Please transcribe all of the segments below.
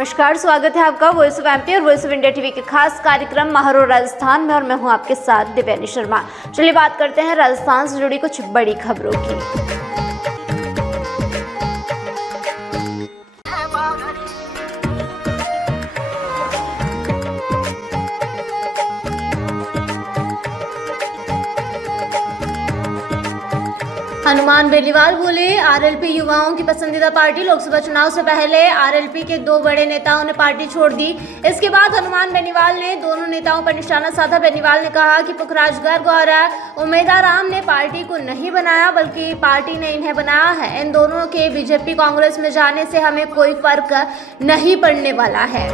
नमस्कार, स्वागत है आपका वॉइस ऑफ एमपी और वॉइस ऑफ इंडिया टीवी के खास कार्यक्रम महारो राजस्थान में, और मैं हूं आपके साथ दिव्यानी शर्मा। चलिए बात करते हैं राजस्थान से जुड़ी कुछ बड़ी खबरों की। हनुमान बेनीवाल बोले, आरएलपी युवाओं की पसंदीदा पार्टी। लोकसभा चुनाव से पहले आरएलपी के दो बड़े नेताओं ने पार्टी छोड़ दी। इसके बाद हनुमान बेनीवाल ने दोनों नेताओं पर निशाना साधा। बेनीवाल ने कहा कि पुखराज गर्ग और उमेदाराम ने पार्टी को नहीं बनाया, बल्कि पार्टी ने इन्हें बनाया है। इन दोनों के बीजेपी कांग्रेस में जाने से हमें कोई फर्क नहीं पड़ने वाला है।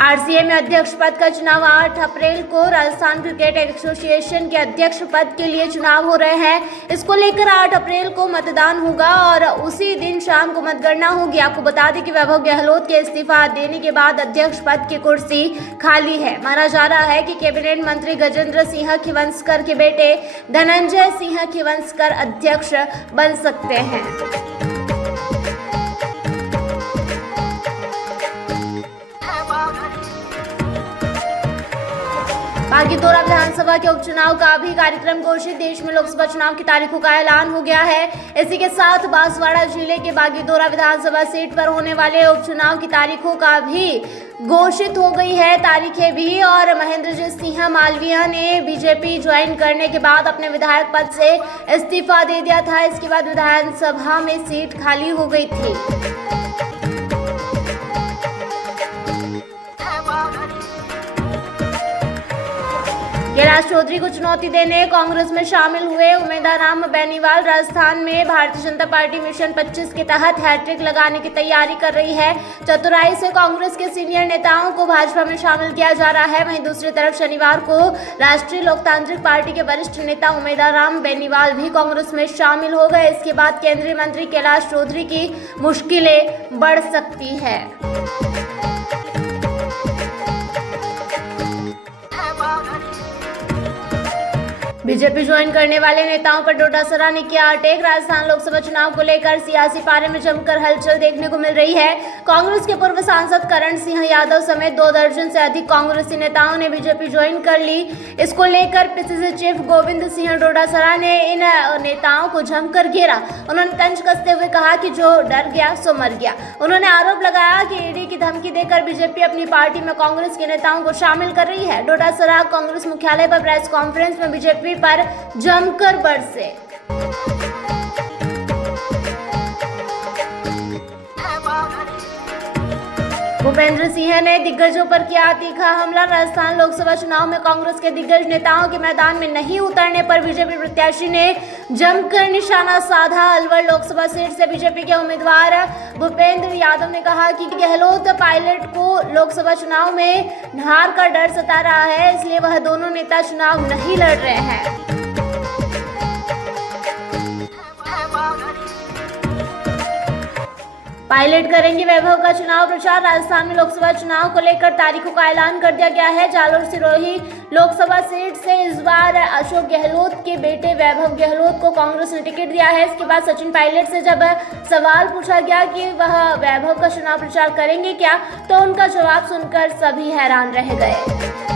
आरसीए में अध्यक्ष पद का चुनाव 8 अप्रैल को राजस्थान क्रिकेट एसोसिएशन के अध्यक्ष पद के लिए चुनाव हो रहे हैं। इसको लेकर 8 अप्रैल को मतदान होगा और उसी दिन शाम को मतगणना होगी। आपको बता दें कि वैभव गहलोत के इस्तीफा देने के बाद अध्यक्ष पद की कुर्सी खाली है। माना जा रहा है कि कैबिनेट मंत्री गजेंद्र सिंह खिवंसकर के बेटे धनंजय सिंह खिवंसकर अध्यक्ष बन सकते हैं। बागीदोरा विधानसभा के उपचुनाव का भी कार्यक्रम घोषित। देश में लोकसभा चुनाव की तारीखों का ऐलान हो गया है। इसी के साथ बांसवाड़ा जिले के बागीदोरा विधानसभा सीट पर होने वाले उपचुनाव की तारीखों का भी घोषित हो गई है, तारीखें भी। और महेंद्रजीत सिंह मालवीय ने बीजेपी ज्वाइन करने के बाद अपने विधायक पद से इस्तीफा दे दिया था। इसके बाद विधानसभा में सीट खाली हो गई थी। कैलाश चौधरी को चुनौती देने कांग्रेस में शामिल हुए उमेदाराम बेनीवाल राजस्थान में भारतीय जनता पार्टी मिशन 25 के तहत हैट्रिक लगाने की तैयारी कर रही है। चतुराई से कांग्रेस के सीनियर नेताओं को भाजपा में शामिल किया जा रहा है। वहीं दूसरी तरफ शनिवार को राष्ट्रीय लोकतांत्रिक पार्टी के वरिष्ठ नेता उमेदाराम बेनीवाल भी कांग्रेस में शामिल हो गए। इसके बाद केंद्रीय मंत्री कैलाश चौधरी की मुश्किलें बढ़ सकती है। बीजेपी ज्वाइन करने वाले नेताओं पर डोटासरा ने किया अटैक। राजस्थान लोकसभा चुनाव को लेकर सियासी पारे में जमकर हलचल देखने को मिल रही है। कांग्रेस के पूर्व सांसद करण सिंह यादव समेत 2 दर्जन से अधिक कांग्रेसी नेताओं ने बीजेपी ज्वाइन कर ली। इसको लेकर पीसीसी चीफ गोविंद सिंह डोटासरा ने इन नेताओं को जमकर घेरा। उन्होंने तंज कसते हुए कहा कि जो डर गया सो मर गया। उन्होंने आरोप लगाया कि ईडी की धमकी देकर बीजेपी अपनी पार्टी में कांग्रेस के नेताओं को शामिल कर रही है। डोटासरा कांग्रेस मुख्यालय पर प्रेस कॉन्फ्रेंस में बीजेपी पर जमकर बरसे। भूपेंद्र सिंह ने दिग्गजों पर किया तीखा हमला। राजस्थान लोकसभा चुनाव में कांग्रेस के दिग्गज नेताओं के मैदान में नहीं उतरने पर बीजेपी प्रत्याशी ने जमकर निशाना साधा। अलवर लोकसभा सीट से बीजेपी के उम्मीदवार भूपेंद्र यादव ने कहा कि गहलोत पायलट को लोकसभा चुनाव में हार का डर सता रहा है, इसलिए वह दोनों नेता चुनाव नहीं लड़ रहे हैं। पायलट करेंगे वैभव का चुनाव प्रचार। राजस्थान में लोकसभा चुनाव को लेकर तारीखों का ऐलान कर दिया गया है। जालोर सिरोही लोकसभा सीट से इस बार अशोक गहलोत के बेटे वैभव गहलोत को कांग्रेस ने टिकट दिया है। इसके बाद सचिन पायलट से जब सवाल पूछा गया कि वह वैभव का चुनाव प्रचार करेंगे क्या, तो उनका जवाब सुनकर सभी हैरान रह गए।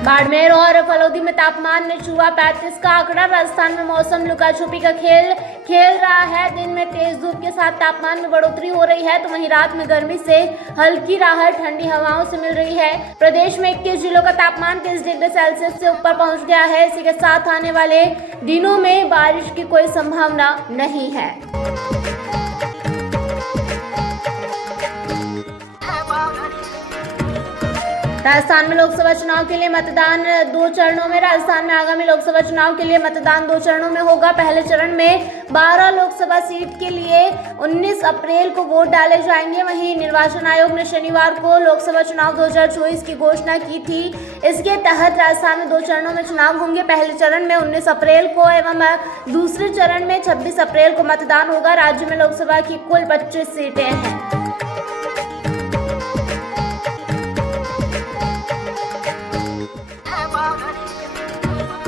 बाड़मेर और फलोदी में तापमान में छुआ 35 का आंकड़ा। राजस्थान में मौसम लुका छुपी का खेल रहा है। दिन में तेज धूप के साथ तापमान में बढ़ोतरी हो रही है, तो वहीं रात में गर्मी से हल्की राहत ठंडी हवाओं से मिल रही है। प्रदेश में 21 जिलों का तापमान 30 डिग्री सेल्सियस से ऊपर पहुंच गया है। इसी के साथ आने वाले दिनों में बारिश की कोई संभावना नहीं है। राजस्थान में लोकसभा चुनाव के लिए मतदान 2 चरणों में। राजस्थान में आगामी लोकसभा चुनाव के लिए मतदान 2 चरणों में होगा। पहले चरण में 12 लोकसभा सीट के लिए 19 अप्रैल को वोट डाले जाएंगे। वहीं निर्वाचन आयोग ने शनिवार को लोकसभा चुनाव 2024 की घोषणा की थी। इसके तहत राजस्थान में 2 चरणों में चुनाव होंगे। पहले चरण में 19 अप्रैल को एवं दूसरे चरण में 26 अप्रैल को मतदान होगा। राज्य में लोकसभा की कुल 25 सीटें हैं।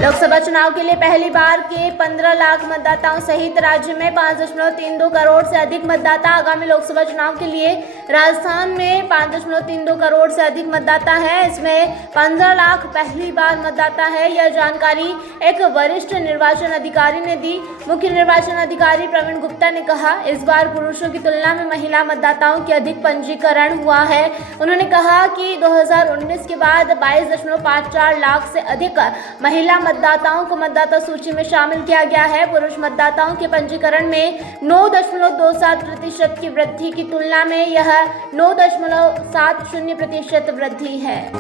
लोकसभा चुनाव के लिए पहली बार के 15 लाख मतदाताओं सहित राज्य में 5.32 करोड़ से अधिक मतदाता। आगामी लोकसभा चुनाव के लिए राजस्थान में 5.32 करोड़ से अधिक मतदाता है। इसमें 15 लाख पहली बार मतदाता है। यह जानकारी एक वरिष्ठ निर्वाचन अधिकारी ने दी। मुख्य निर्वाचन अधिकारी प्रवीण गुप्ता ने कहा, इस बार पुरुषों की तुलना में महिला मतदाताओं की अधिक पंजीकरण हुआ है। उन्होंने कहा कि 2019 के बाद 22.54 लाख से अधिक महिला मतदाताओं को मतदाता सूची में शामिल किया गया है। पुरुष मतदाताओं के पंजीकरण में 9.27% की वृद्धि की तुलना में यह 9.70% वृद्धि है।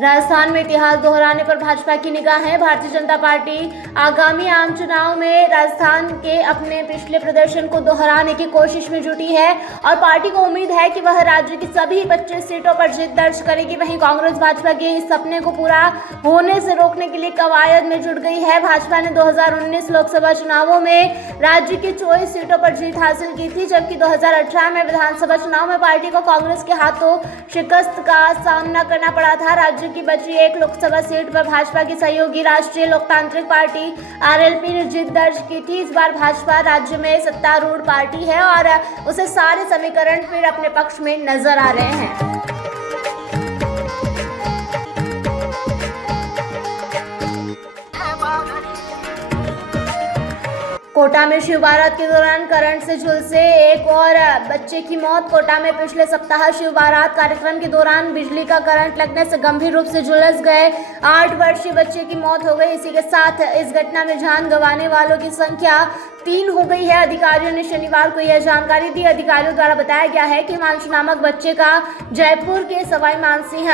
राजस्थान में इतिहास दोहराने पर भाजपा की निगाह है। भारतीय जनता पार्टी आगामी आम चुनाव में राजस्थान के अपने पिछले प्रदर्शन को दोहराने की कोशिश में जुटी है और पार्टी को उम्मीद है कि वह राज्य की सभी 25 सीटों पर जीत दर्ज करेगी। वहीं कांग्रेस भाजपा के इस सपने को पूरा होने से रोकने के लिए कवायद में जुट गई है। भाजपा ने 2019 लोकसभा चुनावों में राज्य की 24 सीटों पर जीत हासिल की थी, जबकि 2018 में विधानसभा चुनाव में पार्टी को कांग्रेस के हाथों शिकस्त का सामना करना पड़ा था। राज्य की बची एक लोकसभा सीट पर भाजपा की सहयोगी राष्ट्रीय लोकतांत्रिक पार्टी आरएलपी ने जीत दर्ज की थी। इस बार भाजपा राज्य में सत्तारूढ़ पार्टी है और उसे सारे समीकरण फिर अपने पक्ष में नजर आ रहे हैं। कोटा में शिव बारात के दौरान करंट से झुलसे एक और बच्चे की मौत। कोटा में पिछले सप्ताह शिव बारात कार्यक्रम के दौरान बिजली का करंट लगने से गंभीर रूप से झुलस गए 8 वर्षीय बच्चे की मौत हो गई। इसी के साथ इस घटना में जान गंवाने वालों की संख्या 3 हो गई है। अधिकारियों ने शनिवार को यह जानकारी दी। अधिकारियों द्वारा बताया गया है कि हिमांशु नामक बच्चे का जयपुर के सवाई मानसिंह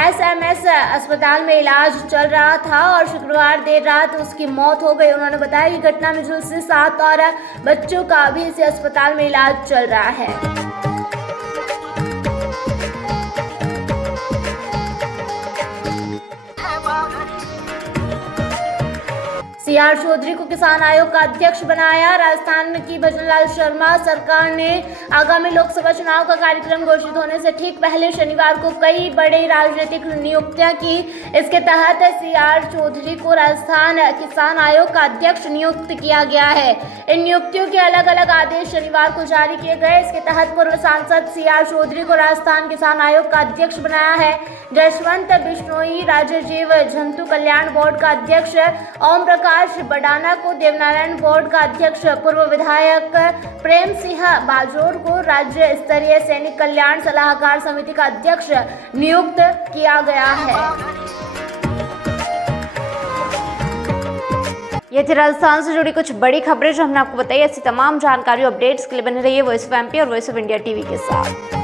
SMS अस्पताल में इलाज चल रहा था और शुक्रवार देर रात उसकी मौत हो गई। उन्होंने बताया कि घटना में झुलसे 7 और बच्चों का भी इस अस्पताल में इलाज चल रहा है। CR चौधरी को किसान आयोग का अध्यक्ष बनाया। राजस्थान की भजनलाल शर्मा सरकार ने आगामी लोकसभा चुनाव का कार्यक्रम घोषित होने से ठीक पहले शनिवार को कई बड़े राजनीतिक नियुक्तियां की। इसके तहत CR चौधरी को राजस्थान किसान आयोग का अध्यक्ष नियुक्त किया गया है। इन नियुक्तियों के अलग अलग आदेश शनिवार को जारी किए गए। इसके तहत पूर्व सांसद CR चौधरी को राजस्थान किसान आयोग का अध्यक्ष बनाया है। जसवंत बिश्नोई राज्य जीव जंतु कल्याण बोर्ड का अध्यक्ष, ओम प्रकाश बडाना को देवनारायण बोर्ड का अध्यक्ष, पूर्व विधायक प्रेम सिंह बाजोर को राज्य स्तरीय सैनिक कल्याण सलाहकार समिति का अध्यक्ष नियुक्त किया गया है। ये थी राजस्थान से जुड़ी कुछ बड़ी खबरें जो हमने आपको बताई। ऐसी तमाम जानकारी अपडेट्स के लिए बने रहिए वॉइस ऑफ एमपी और वॉइस ऑफ इंडिया टीवी के साथ।